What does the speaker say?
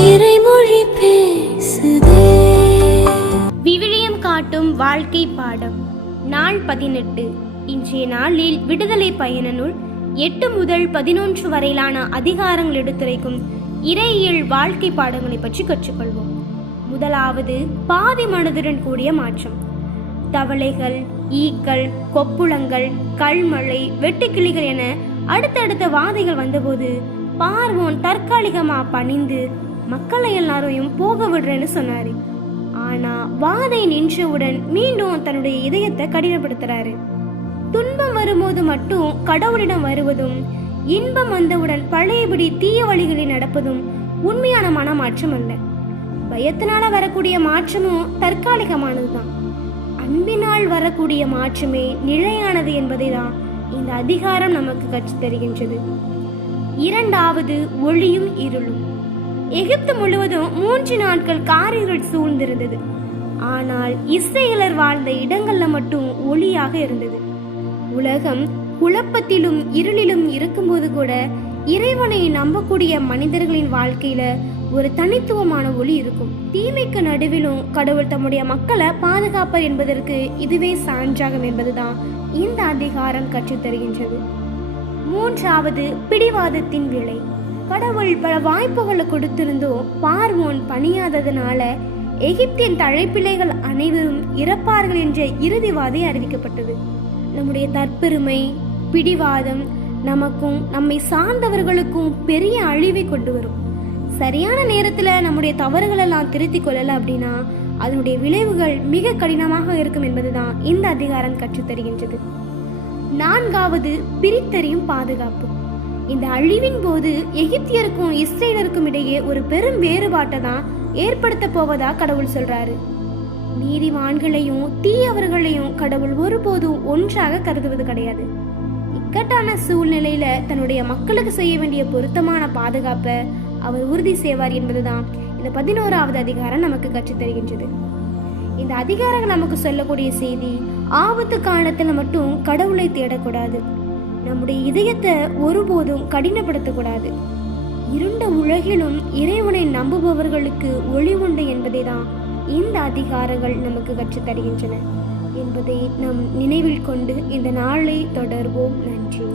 இறைமொழி பேசுதே. விவிலியம் காட்டும் வாழ்க்கை பாடம். நாள் 18. இன்றைய நாளில் விடுதலை பயண நூல் 8 முதல் 11 வரையிலான அதிகாரங்கள் எடுத்துரைக்கும் இறையியல் வாழ்க்கை பாடங்களை பற்றி கற்றுக்கொள்வோம். முதலாவது, பாதி மனதுடன் கூடிய மாற்றம். தவளைகள், ஈக்கள், கொப்புளங்கள், கல்மழை, வெட்டுக்கிளிகள் என அடுத்தடுத்த வாதைகள் வந்தபோது பார்வோன் தற்காலிகமா பணிந்து மக்களை எல்லாரையும் போக விடுறேன்னு சொன்னாரு. ஆனா வாதை நின்றவுடன் மீண்டும் தன்னுடைய இதயத்தை கடினப்படுத்துறாரு. துன்பம் வரும்போது மட்டும் கடவுளிடம் வருவதும், இன்பம் வந்தவுடன் பழையபடி தீய வழிகளில் நடப்பதும் உண்மையான மனமாற்றம் அல்ல. பயத்தினால வரக்கூடிய மாற்றமும் தற்காலிகமானதுதான். அன்பினால் வரக்கூடிய மாற்றமே நிலையானது என்பதை தான் இந்த அதிகாரம் நமக்கு கற்றுத் தருகின்றது. இரண்டாவது, ஒளியும் இருளும். எகிப்து முழுவதும் 3 நாட்கள் காரிருள் சூழ்ந்திருந்தது. ஆனால் இஸ்ரேலர் வாழ்ந்த இடங்கள்ல மட்டும் ஒளியாக இருந்தது. உலகம் குழப்பத்திலும் இருளிலும் இருக்கும்போது கூட இறைவனை நம்பக்கூடிய மனிதர்களின் வாழ்க்கையில ஒரு தனித்துவமான ஒளி இருக்கும். தீமைக்கு நடுவிலும் கடவுள் தம்முடைய மக்களை பாதுகாப்பர் என்பதற்கு இதுவே சான்றாகும் என்பதுதான் இந்த அதிகாரம் கற்றுத்தருகின்றது. மூன்றாவது, பிடிவாதத்தின் விலை. கடவுள் பல வாய்ப்புகளை கொடுத்திருந்தோ பார்வோன் பணியாததனால எகிப்தின் தழைப்பிள்ளைகள் அனைவரும் இறப்பார்கள் என்ற இறுதிவாதை அறிவிக்கப்பட்டது. நம்முடைய தற்பெருமை, பிடிவாதம் நமக்கும் நம்மை சார்ந்தவர்களுக்கும் பெரிய அழிவை கொண்டு வரும். சரியான நேரத்துல நம்முடைய தவறுகள் எல்லாம் திருத்திக் கொள்ளல அப்படின்னா அதனுடைய விளைவுகள் மிக கடினமாக இருக்கும் என்பதுதான் இந்த அதிகாரம் கற்றுத்தருகின்றது. நான்காவது, பிரித்தறியும் பாதுகாப்பு. இந்த அழிவின் போது எகிப்தியருக்கும் இஸ்ரேலருக்கும் இடையே ஒரு பெரும் வேறுபாட்டை தான் ஏற்படுத்த போவதா கடவுள் சொல்றாரு. நீதிமான்களையும் தீயவர்களையும் கடவுள் ஒருபோதும் ஒன்றாக கருதுவது கிடையாது. இக்கட்டான சூழ்நிலையில தன்னுடைய மக்களுக்கு செய்ய வேண்டிய பொருத்தமான பாதுகாப்பை அவர் உறுதி செய்வார் என்பதுதான் இந்த 11வது அதிகாரம் நமக்கு கற்றுத்தருகின்றது. இந்த அதிகாரங்கள் நமக்கு சொல்லக்கூடிய செய்தி, ஆபத்து காலத்துல மட்டும் கடவுளை தேடக்கூடாது, நம்முடைய இதயத்தை ஒருபோதும் கடினப்படுத்தக்கூடாது. இருண்ட உலகிலும் இறைவனை நம்புபவர்களுக்கு ஒளி உண்டு என்பதை தான் இந்த அதிகாரங்கள் நமக்கு கற்றுத்தருகின்றன என்பதை நம் நினைவில் கொண்டு இந்த நாளை தொடர்வோம். நன்றி.